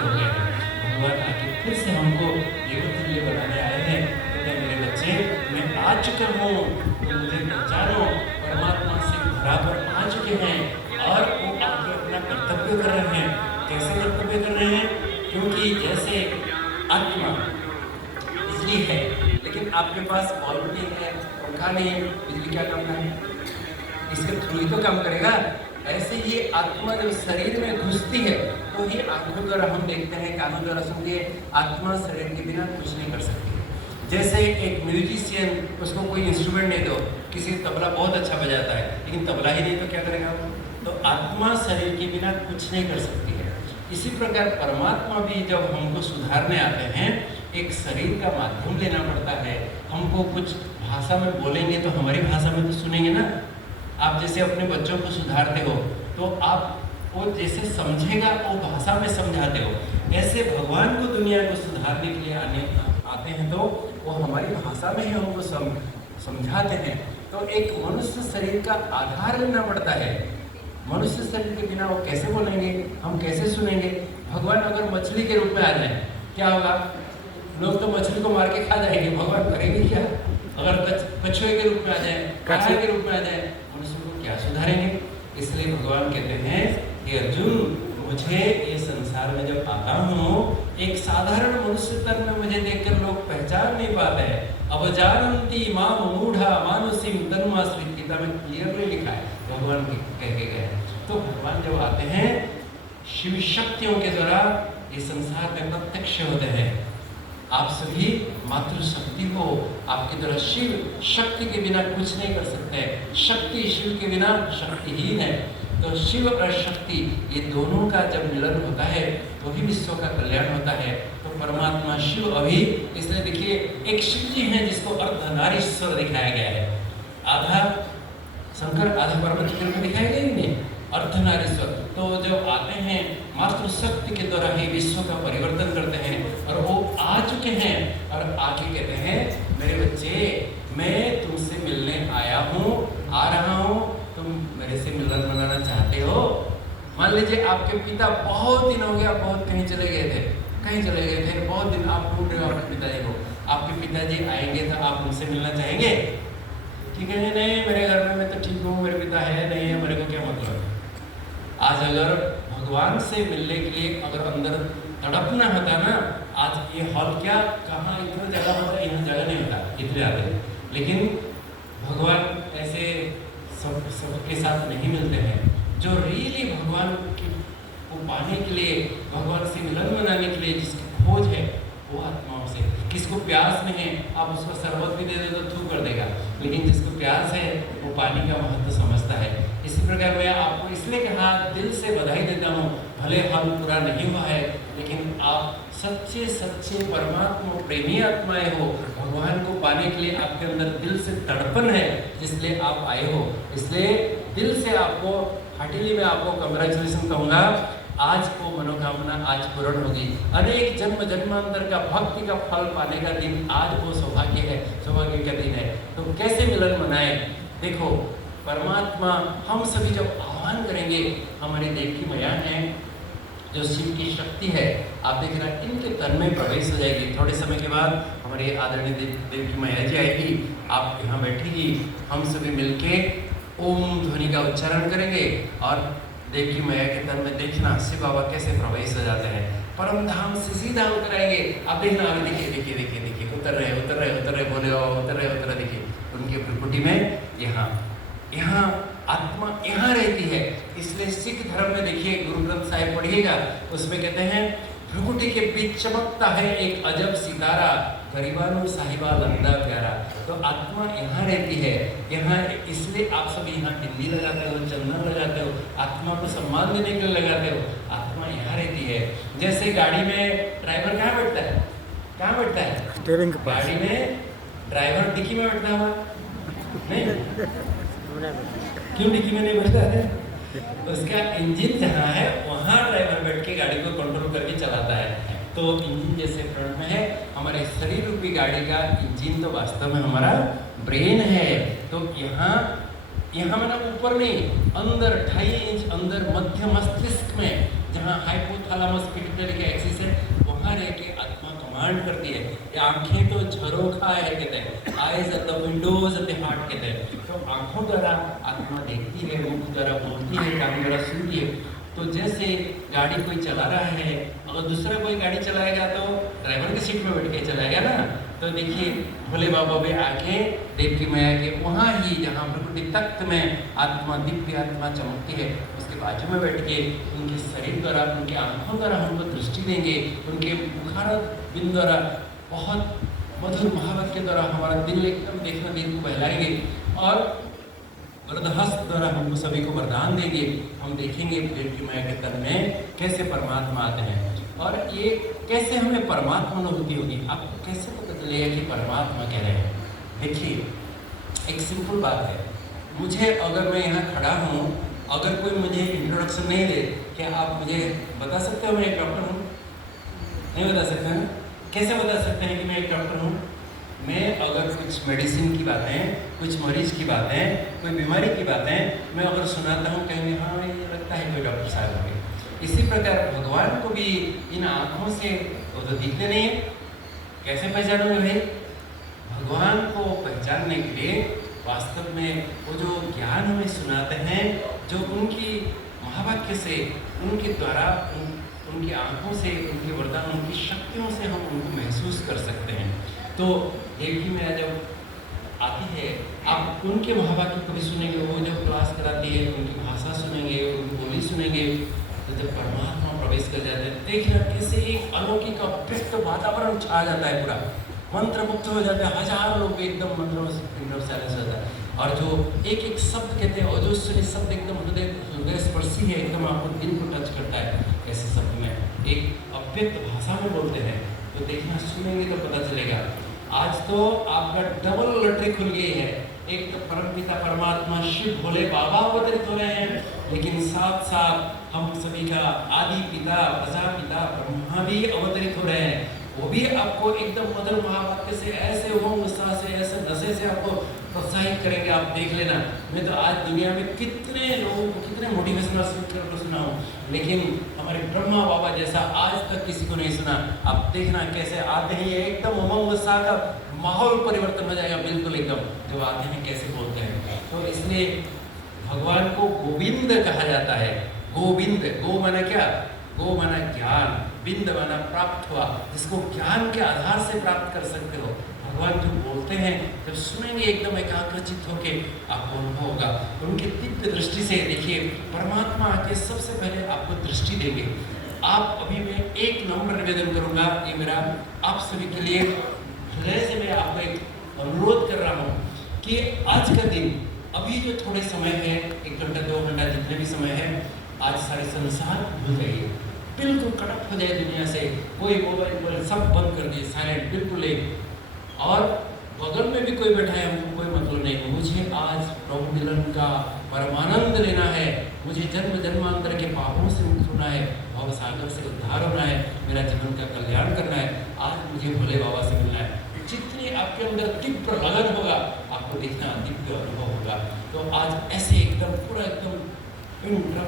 भगवान आके फिर से हमको देवतुल्य बनाने आए हैं। कहते हैं मेरे बच्चे, मैं आ चुका हूँ, तुम मुझे पहचानो। परमात्मा से बराबर आ चुके हैं और वो आके अपना कर्तव्य कर रहे हैं। कैसे कर्तव्य कर रहे हैं? क्योंकि जैसे आत्मा बिजली है, लेकिन आपके पास बल्ब नहीं है, पंखा नहीं है, बिजली क्या काम है? इसके थ्रू ही तो काम करेगा। ऐसे ही आत्मा जब शरीर में घुसती है तो ही आंखों द्वारा हम देखते हैं, कानों द्वारा सुनते हैं। आत्मा शरीर के बिना कुछ नहीं कर सकती। जैसे एक म्यूजिशियन, उसको कोई इंस्ट्रूमेंट नहीं दो, किसी तबला बहुत अच्छा बजाता है लेकिन तबला ही नहीं तो क्या करेगा वो? तो आत्मा शरीर के बिना कुछ नहीं कर सकती है। इसी प्रकार परमात्मा भी जब हमको सुधारने आते हैं, एक शरीर का माध्यम लेना पड़ता है। हमको कुछ भाषा में बोलेंगे तो हमारी भाषा में तो सुनेंगे ना। आप जैसे अपने बच्चों को सुधारते हो तो आप वो जैसे समझेगा वो भाषा में समझाते हो। ऐसे भगवान को दुनिया को सुधारने के लिए आते हैं तो वो हमारी भाषा में ही हमको समझाते हैं। तो एक मनुष्य शरीर का आधार लेना पड़ता है। मनुष्य शरीर के बिना वो कैसे बोलेंगे, हम कैसे सुनेंगे? भगवान अगर मछली के रूप में आ जाए क्या होगा? लोग तो मछली को मार के खा जाएंगे, भगवान करेंगे क्या? अगर कछुए के रूप में आ जाए, काढ़ा के रूप में आ जाए, मनुष्य को क्या सुधारेंगे? इसलिए भगवान कहते हैं कि अर्जुन, मुझे ये संसार में जब आता हूँ, एक साधारण मनुष्य तन में मुझे देखकर लोग पहचान नहीं पाते हैं। अब जानती माम मूढ़ा मानुषिम तन्माश्रित, गीता में क्लियरली लिखा है, भगवान कह के गए। तो भगवान जब आते हैं शिव शक्तियों के द्वारा ये संसार में प्रत्यक्ष होते हैं। आप सभी मातृशक्ति हो, आपके द्वारा शिव शक्ति के बिना कुछ नहीं कर सकते। शक्ति शिव के बिना शक्तिहीन है। तो शिव और शक्ति ये दोनों का जब मिलन होता है तो ही विश्व का कल्याण होता है। तो परमात्मा शिव अभी, इसलिए देखिए एक शिव जी हैं जिसको अर्धनारीश्वर दिखाया गया है। आधा शंकर आधा पार्वती में दिखाया गया ही नहीं, अर्धनारीश्वर। तो जब आते हैं मातृशक्ति के द्वारा ही विश्व का परिवर्तन करते हैं और वो आ चुके हैं और आके कहते हैं मेरे बच्चे, मैं तुमसे मिलने आया हूँ, आ रहा हूँ, तुम मेरे से मिलन बनाना चाहते हो? मान लीजिए आपके पिता बहुत दिन हो गया, बहुत कहीं चले गए थे, बहुत दिन आप ढूंढ रहे हो अपने पिताजी को। आपके पिताजी आएंगे तो आप उनसे मिलना चाहेंगे? ठीक है, नहीं मेरे घर में मैं तो ठीक हूँ, मेरे पिता है नहीं है, मेरे को क्या मतलब। आज अगर भगवान से मिलने के लिए अगर अंदर तड़पना होता ना, आज ये हॉल क्या कहाँ इतना जगह होता, यहाँ जगह नहीं होता, इतने आते। लेकिन भगवान ऐसे सबके साथ नहीं मिलते हैं। जो रियली भगवान को पाने के लिए, भगवान से मिलन बनाने के लिए जिसकी खोज है वो आत्माओं से। किसको प्यास नहीं है आप उसको शरबत भी दे दे तो थू कर देगा, लेकिन जिसको प्यास है वो पानी का महत्व समझता है। इसी प्रकार मैं आपको इसलिए कहा, दिल से बधाई देता हूँ। भले हल पूरा नहीं हुआ है लेकिन आप सच्चे सच्चे परमात्मा प्रेमी आत्माएं हो। भगवान को पाने के लिए आपके अंदर दिल से तड़पन है, इसलिए आप आए हो। इसलिए दिल से आपको हार्टिली में आपको कंग्रेचुलेशन कहूँगा। आज वो मनोकामना आज पूर्ण होगी। अनेक जन्म जन्मांतर का भक्ति का फल पाने का दिन आज वो सौभाग्य है, सौभाग्य का दिन है। तो कैसे मिलन मनाए? देखो परमात्मा हम सभी जब आह्वान करेंगे, हमारी देव की मैया है जो शिव की शक्ति है, आप देख रहे हैं इनके तन में प्रवेश हो जाएगी। थोड़े समय के बाद हमारी आदरणीय देव की मैया जी आएगी, आप यहाँ बैठेगी, हम सभी मिलके ओम ध्वनि का उच्चारण करेंगे और देव की मैया के तन में देखना शिव बाबा कैसे प्रवेश हो जाते हैं। परम धाम से सीधा उतर आएंगे। आप देखना, अभी देखिए देखिए देखिए देखिए उतर रहे बोले उतर रहे देखिए उनकी भ्रुकुटी में यहाँ आत्मा यहाँ रहती है। इसलिए सिख धर्म में देखिए गुरु ग्रंथ साहिब पढ़िएगा, उसमें कहते हैं भ्रुकुटी के बीच चमकता है एक अजब सितारा, गरीबानू साहिबा लंदा प्यारा। तो आत्मा यहाँ रहती है, यहाँ। इसलिए आप सब यहाँ बिंदी लगाते हो, चंदन लगाते हो, आत्मा को सम्मान देने के लिए लगाते हो। आत्मा यहाँ रहती है। जैसे गाड़ी में ड्राइवर कहाँ बैठता है? स्टीयरिंग के पास। गाड़ी में ड्राइवर डिक्की में बैठता है नहीं? क्यों डिक्की में नहीं बैठता है? उसका इंजन जहाँ है वहाँ ड्राइवर बैठ के गाड़ी को कंट्रोल करके चलाता है। तो इंजन जैसे फ्रंट में है, हमारे शरीर रूपी गाड़ी का इंजन तो वास्तव में हमारा ब्रेन है। तो यहाँ मैंने ऊपर नहीं, अंदर 2.5 इंच अंदर मध्य मस्तिष्क में जहाँ हाइपोथैलेमस पिट्यूटरी का एक्सिस है, वहाँ बाहर है कि आत्मा कमांड करती है। ये आंखें तो झरोखा है कहते हैं, eyes at the Windows of the heart कहते हैं। तो आंखों द्वारा आत्मा देखती है, मुख द्वारा बोलती है, कान द्वारा सुनती है। तो जैसे गाड़ी कोई चला रहा है, अगर दूसरा कोई गाड़ी चलाएगा तो ड्राइवर की सीट में बैठ के चलाएगा ना। तो देखिए भोले बाबा भी आके देव की मैया के वहाँ ही जहाँ प्रकृति तख्त में आत्मा, दिव्य आत्मा चमकती है, उसके बाजू में बैठ के उनके शरीर द्वारा, उनके आंखों द्वारा हमको दृष्टि देंगे, उनके मुखारत बिंद द्वारा, बहुत मधुर महावत के द्वारा हमारा दिल एकदम देखना, दिल को बहलाएंगे और वरदहस्त द्वारा हमको सभी को वरदान देंगे। हम देखेंगे देव की मैया के तन में कैसे परमात्मा आते हैं और ये कैसे हमें परमात्मा अनुभूति होगी। आपको कैसे पता चलेगा कि परमात्मा कह रहे हैं? देखिए एक सिंपल बात है, मुझे अगर मैं यहाँ खड़ा हूँ, अगर कोई मुझे इंट्रोडक्शन नहीं दे, क्या आप मुझे बता सकते हो मैं एक डॉक्टर हूँ? नहीं बता सकते हैं। कैसे बता सकते हैं कि मैं एक डॉक्टर हूँ? मैं अगर कुछ मेडिसिन की बातें, कुछ मरीज की बातें, कोई बीमारी की बातें मैं अगर सुनाता हूँ, कहेंगे हाँ ये लगता है कोई डॉक्टर साहब होंगे। इसी प्रकार भगवान को भी इन आँखों से वो तो दिखते नहीं है, कैसे पहचानोगे भाई? भगवान को पहचानने के लिए वास्तव में वो जो ज्ञान हमें सुनाते हैं, जो उनकी महावाक्य से, उनके द्वारा, उनकी आँखों से, उनके वरदान, उनकी शक्तियों से हम उनको महसूस कर सकते हैं। तो देव की मैया जब आती है, आप उनके महावाक्य को भी सुनेंगे, वो जब क्लास कराती है, उनकी भाषा सुनेंगे, उनकी बोली सुनेंगे, तो जब परमात्मा प्रवेश कर जाते हैं, देखना कैसे एक अलौकिक अभ्यस्त वातावरण छा जाता है, पूरा मंत्रमुग्ध हो जाता है। हजारों लोग एकदम मंत्रों साइलेंस हो जाता है और जो एक एक शब्द कहते हैं, और जो सुनी शब्द एकदम हृदय स्पर्शी है, एकदम आपको दिल को टच करता है। ऐसे शब्द में एक अव्यक्त भाषा में बोलते हैं, तो देखना सुनेंगे तो पता चलेगा। आज तो आपका डबल लॉटरी खुल गई है। एक तो परमपिता परमात्मा शिव भोले बाबा अवतरित हो रहे हैं, लेकिन साथ साथ हम सभी का आदि पिता प्रजापिता ब्रह्मा भी अवतरित हो रहे हैं। वो भी आपको एकदम मधुर महावाक्य से, ऐसे उमंग उत्साह से, ऐसे नशे से आपको प्रोत्साहित करेंगे। आप देख लेना, मैं तो आज दुनिया में कितने लोगों को, कितने मोटिवेशनल स्पीकर को सुना हूँ, लेकिन हमारे ब्रह्मा बाबा जैसा आज तक किसी को नहीं सुना। आप देखना कैसे आते हैं, एकदम उमंग उत्साह का माहौल परिवर्तन हो जाएगा बिल्कुल एकदम, जब आते हैं कैसे बोलते हैं। तो इसलिए भगवान को गोविंद कहा जाता है। गोविंद, गो माना क्या? गो माना ज्ञान, बिंद माना प्राप्त हुआ, जिसको ज्ञान के आधार से प्राप्त कर सकते हो। भगवान जो बोलते हैं, जब सुनेंगे एकदम एकाग्रचित होके आपको अनुभव होगा। उनकी दिव्य दृष्टि से देखिए, परमात्मा आके सबसे पहले आपको दृष्टि देंगे। आप अभी मैं एक नम्र निवेदन करूंगा, ये मेरा आप सभी के लिए हृदय से मैं आपको एक अनुरोध कर रहा हूँ कि आज का दिन, अभी जो थोड़े समय है, 1 घंटा 2 घंटा जितने भी समय है, आज सारे संसार भूल जाइए, बिल्कुल कट हो जाए दुनिया से। कोई मोबाइल सब बंद कर दिए, साइलेंट बिल्कुल एक। और बगल में भी कोई बैठा है, हमको कोई मतलब नहीं। मुझे आज प्रभु मिलन का परमानंद लेना है, मुझे जन्म जन्मांतर के पापों से मुक्त होना है, भव सागर से उद्धार होना है, मेरा जीवन का कल्याण करना है। आज मुझे भोले बाबा से मिलना है। जितनी आपके अंदर दिव्य लगन होगा, आपको देखना दिव्य अनुभव होगा। तो आज ऐसे एकदम पूरा एकदम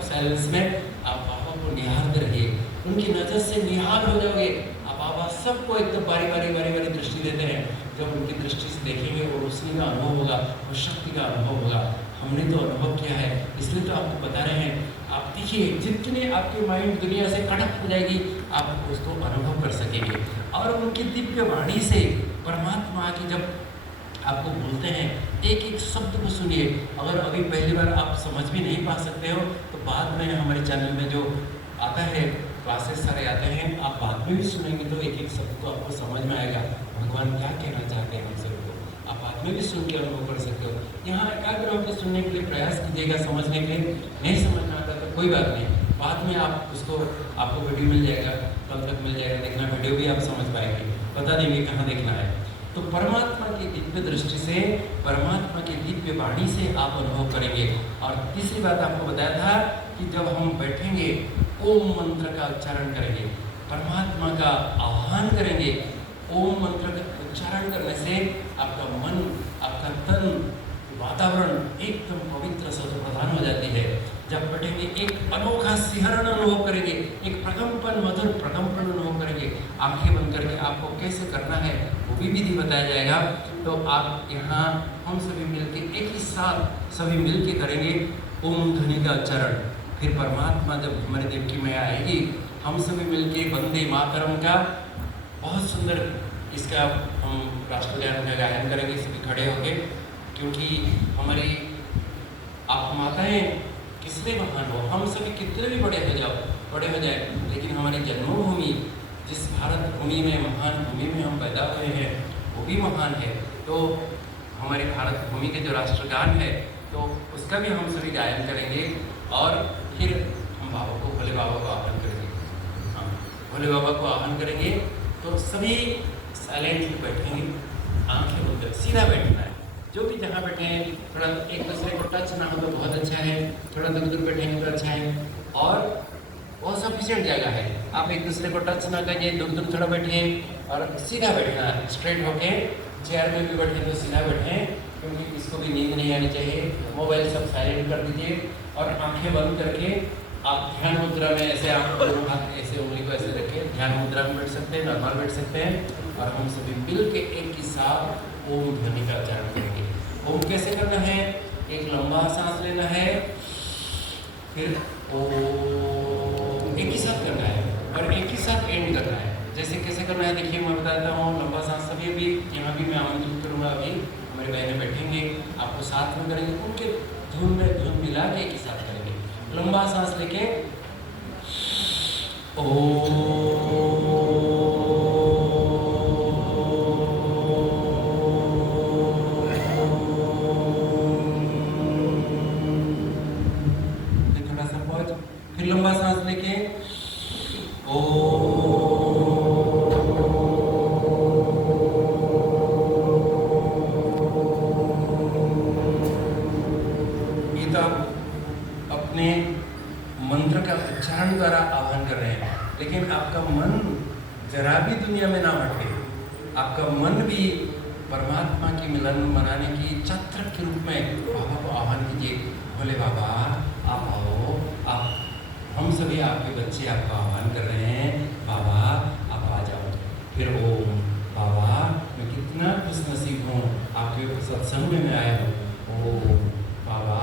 साइलेंस में आप बाबा को निहारते रहिए, उनकी नज़र से निहार हो जाओगे। आप बाबा सबको एकदम बारी बारी दृष्टि देते हैं। जब उनकी दृष्टि से देखेंगे, वो रोशनी का अनुभव होगा, वो शक्ति का अनुभव होगा। हमने तो अनुभव किया है, इसलिए तो आपको बता रहे हैं। आप देखिए, जितने आपके माइंड दुनिया से कटक हो जाएगी, आप उसको अनुभव कर सकेंगे। और उनकी दिव्य वाणी से परमात्मा की जब आपको बोलते हैं, एक एक शब्द को सुनिए। अगर अभी पहली बार आप समझ भी नहीं पा सकते हो, तो बाद में हमारे चैनल में जो आता है, क्लासेस सारे आते हैं, आप बाद में भी सुनेंगे तो एक एक शब्द को आपको समझ में आएगा भगवान क्या कहना चाहते हैं हम सबको। आप बाद में भी सुन के अनुभव कर सकते हो। यहाँ एकाग्र होकर सुनने के लिए प्रयास कीजिएगा, समझने के लिए। नहीं समझ में आता तो कोई बात नहीं, बाद में आप उसको, आपको वीडियो मिल जाएगा, कल तक मिल जाएगा, देखना वीडियो भी आप समझ पाएंगे, बता देंगे कहाँ देखना है। तो परमात्मा की दिव्य दृष्टि से, परमात्मा की दिव्य वाणी से आप अनुभव करेंगे। और तीसरी बात आपको बताया था कि जब हम बैठेंगे, ओम मंत्र का उच्चारण करेंगे, परमात्मा का आह्वान करेंगे। ओम मंत्र का उच्चारण करने से आपका मन, आपका तन, वातावरण एकदम पवित्र सत प्रधान हो जाती है। जब बैठेंगे करेंगे, एक अनोखा सिहरण अनुभव करेंगे, एक प्रकंपन, मधुर प्रकंपन अनुभव करेंगे। आंखें बंद करके आपको कैसे करना है वो भी विधि बताया जाएगा। तो आप यहाँ हम सभी मिलके एक ही साथ सभी मिलके करेंगे ओम ध्वनि का उच्चारण। फिर परमात्मा जब हमारे देवकी में आएगी, हम सभी मिलके वंदे मातरम का बहुत सुंदर इसका हम राष्ट्रगान का गायन करेंगे सभी खड़े होके, क्योंकि हमारी आप माताएं किसने महान हो, हम सभी कितने भी बड़े हो जाए, लेकिन हमारी जन्मभूमि जिस भारत भूमि में, महान भूमि में हम पैदा हुए हैं वो भी महान है। तो हमारे भारत भूमि के जो राष्ट्रगान है तो उसका भी हम सभी गायन करेंगे और फिर हम बाबा को, भोले बाबा को आह्वान करेंगे। हाँ, भोले बाबा को आह्वान करेंगे तो सभी साइलेंटली बैठेंगे, आंखें बंद कर सीधा बैठना है। जो भी जहाँ बैठे हैं थोड़ा एक दूसरे को टच ना हो तो बहुत अच्छा है, थोड़ा दूर दूर बैठेंगे तो अच्छा है। और वो सफिशिएंट जगह है, आप एक दूसरे को टच ना करिए, दूर दूर थोड़ा बैठिए और सीधा बैठना है, स्ट्रेट होके। चेयर में भी बैठे तो सीधा बैठें, क्योंकि किसको भी नींद नहीं आनी चाहिए। मोबाइल सब साइलेंट कर दीजिए और आंखें बंद करके आप ध्यान मुद्रा में ऐसे, आप दोनों हाथ ऐसे उंगली को ऐसे रखें, ध्यान मुद्रा में बैठ सकते हैं, नॉर्मल बैठ सकते हैं। और हम सभी मिल के एक ही साथ ओम ध्वनि का उच्चारण करेंगे। ओम कैसे करना है? एक लंबा सांस लेना है, फिर ओम एक ही साथ करना है और एक ही साथ एंड करना है। जैसे कैसे करना है देखिए, मैं बताता हूँ। लंबा सांस सभी अभी यहाँ भी मैं आमंत्रित करूँगा, अभी हमारी बहनें बैठेंगे, आपको साथ में करेंगे, उनके धुन में धुन मिला के एक ही साथ करेंगे। लंबा सांस लेके थोड़ा सा पॉज, फिर लंबा सांस लेके ये तो आप अपने मंत्र का उच्चारण द्वारा आह्वान कर रहे हैं, लेकिन आपका मन जरा भी दुनिया में ना भटके। आपका मन भी परमात्मा की मिलन मनाने की चात्रक के रूप में बाबा को आह्वान कीजिए। भोले बाबा आप आओ, आप, हम सभी आपके बच्चे आपका आह्वान कर रहे हैं, बाबा आप आ जाओ। फिर ओम, बाबा मैं कितना खुशनसीब हूँ आपके सत्संग में मैं आया हूँ। ओम बाबा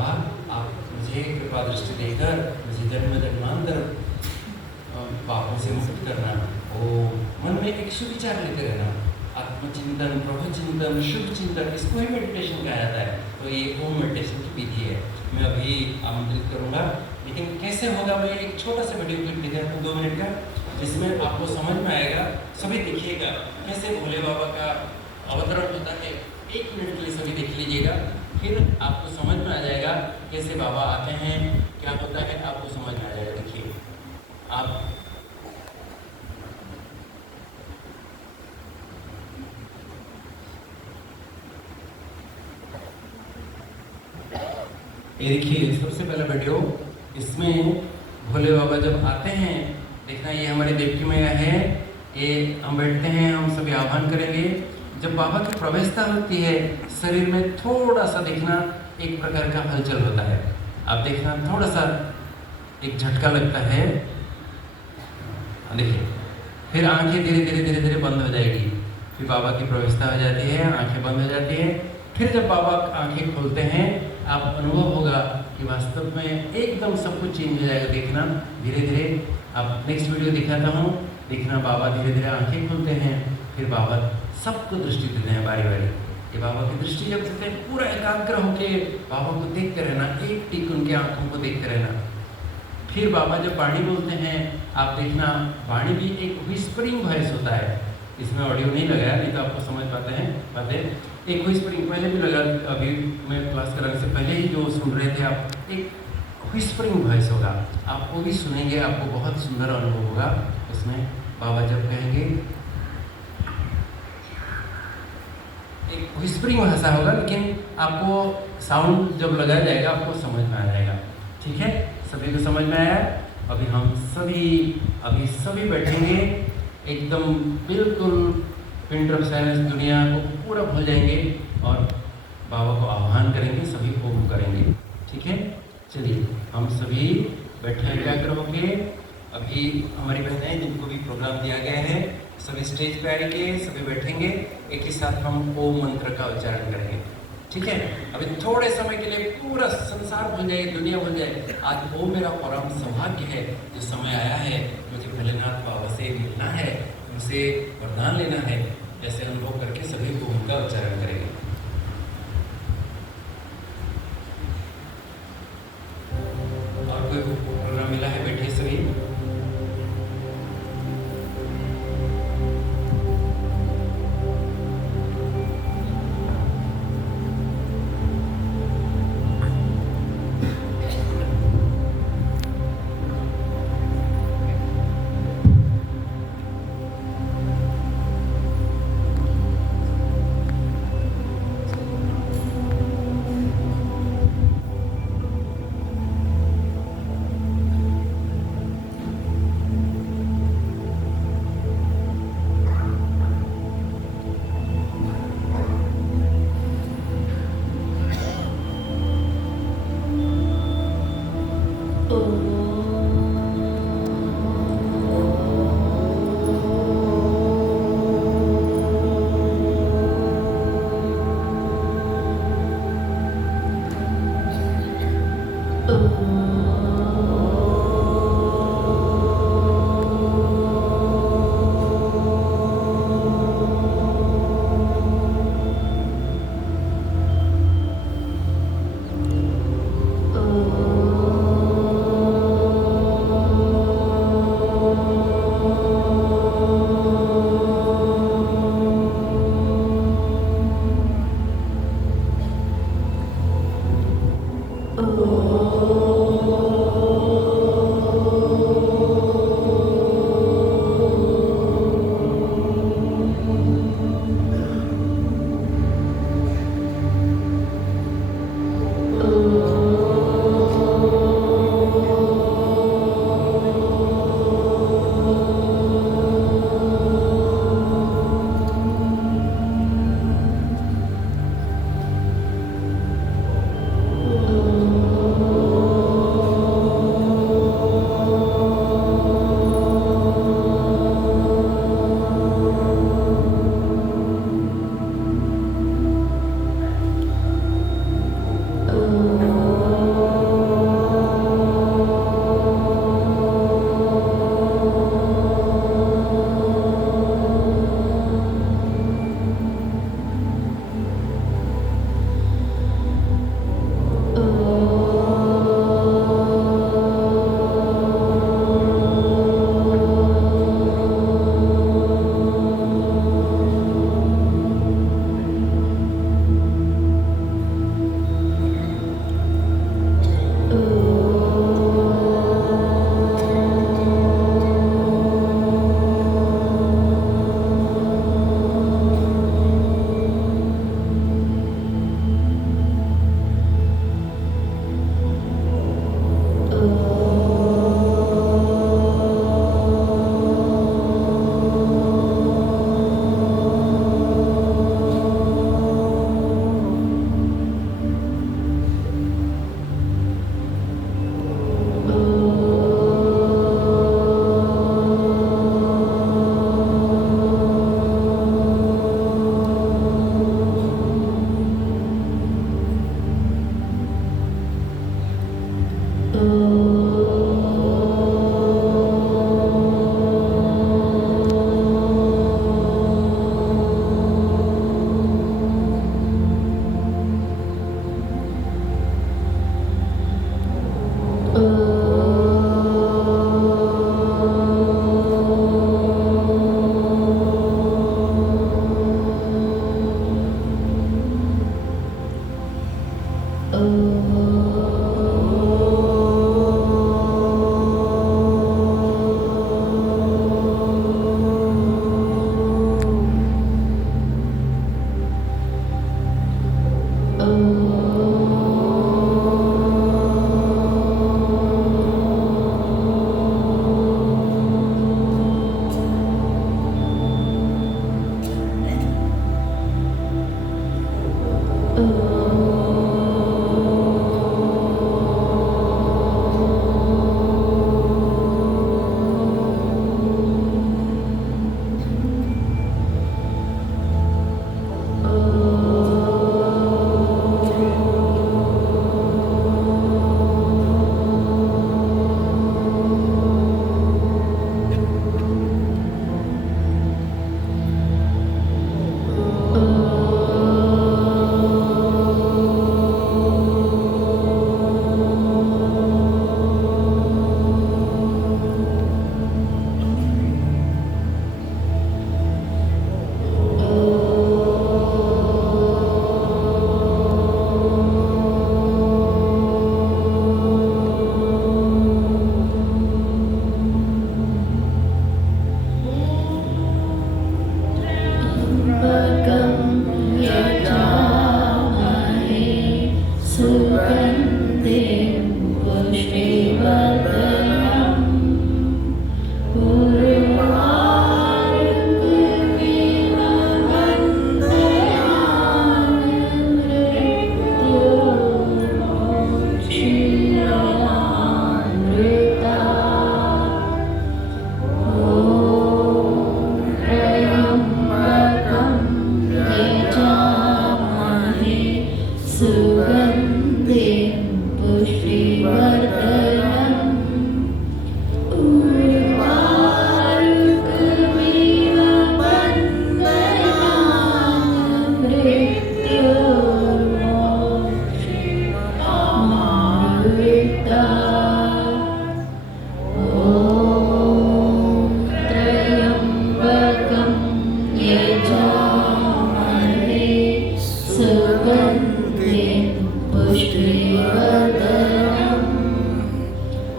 आप मुझे कृपा दृष्टि देकर मुझे जन्म जन्मांतर पापों से मुक्त करना। ओम, मन में एक सुविचार लेते रहना, आत्मचिंतन, प्रभु चिंतन, शुभ चिंतन, इसको ही मेडिटेशन कहा जाता है। तो ये ओम मेडिटेशन की विधि है, मैं अभी आमंत्रित करूँगा। लेकिन कैसे होगा, मैं एक छोटा सा वीडियो क्लिप दिखाता हूँ 2 मिनट का, जिसमें आपको समझ में आएगा। सभी देखिएगा कैसे भोले बाबा का अवतरण होता है। 1 मिनट के लिए सभी देख लीजिएगा, फिर आपको समझ में आ जाएगा कैसे बाबा आते हैं, क्या होता है, आपको समझ में आ जाएगा। देखिए आप ये देखिए सबसे पहला वीडियो, इसमें भोले बाबा जब आते हैं, देखना ये हमारे देवकी मैया है, ये हम बैठते हैं, हम सभी आह्वान करेंगे। जब बाबा की प्रवेशता होती है, शरीर में थोड़ा सा देखना एक प्रकार का हलचल होता है। आप देखना थोड़ा सा एक झटका लगता है, देखिए। फिर आंखें धीरे धीरे धीरे धीरे बंद हो जाएगी, फिर बाबा की प्रवेशता हो जाती है, आंखें बंद हो जाती है। फिर जब बाबा आंखें खोलते हैं, आप अनुभव होगा कि वास्तव में एकदम सब कुछ चेंज हो जाएगा। देखना धीरे धीरे, आप नेक्स्ट वीडियो दिखाता हूँ, देखना बाबा धीरे धीरे आंखें खोलते हैं, फिर बाबा सबको दृष्टि देते हैं बारी बारी। ये बाबा की दृष्टि जब देते हैं, पूरा एकाग्र होके बाबा को देखते रहना, एक टिक उनके आंखों को देखते रहना। फिर बाबा जब वाणी बोलते हैं, आप देखना वाणी भी एक विस्परिंग वॉइस होता है। इसमें ऑडियो नहीं लगाया, नहीं तो आपको समझ पाते हैं बातें। एक विस्परिंग पहले भी लगा, अभी मैं क्लास कराने से पहले ही जो सुन रहे थे आप, एक विस्परिंग वॉइस होगा, आप वो भी सुनेंगे, आपको बहुत सुंदर अनुभव होगा। उसमें बाबा जब कहेंगे, एक विस्परिंग भाषा होगा, लेकिन आपको साउंड जब लगाया जाएगा आपको समझ में आ जाएगा। ठीक है, सभी को समझ में आया? अभी हम सभी बैठेंगे, एकदम बिल्कुल पिन ड्रॉप साइलेंस, दुनिया को पूरा भूल जाएंगे और बाबा को आह्वान करेंगे, सभी ओम करेंगे। ठीक है, चलिए हम सभी बैठे एकाग्र होके। अभी हमारी बहनें जिनको भी प्रोग्राम दिया गया है सभी स्टेज पे आएंगे, सभी बैठेंगे, एक ही साथ हम ओम मंत्र का उच्चारण करेंगे, ठीक है। अभी थोड़े समय के लिए पूरा संसार भूल जाए, दुनिया भूल जाए, आज वो मेरा परम सौभाग्य है जो समय आया है मुझे भोलेनाथ बाबा से मिलना है, उनसे वरदान लेना है, जैसे अनुभव करके सभी को उनका उच्चारण करेंगे। और कोई प्रोग्राम मिला है बैठे सभी।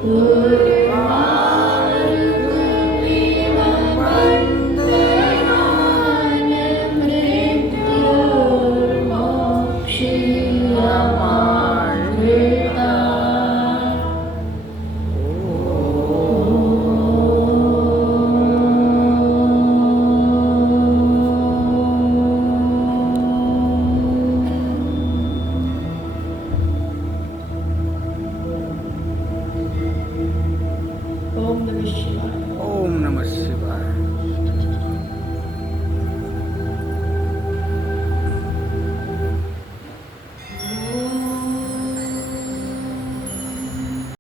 Oh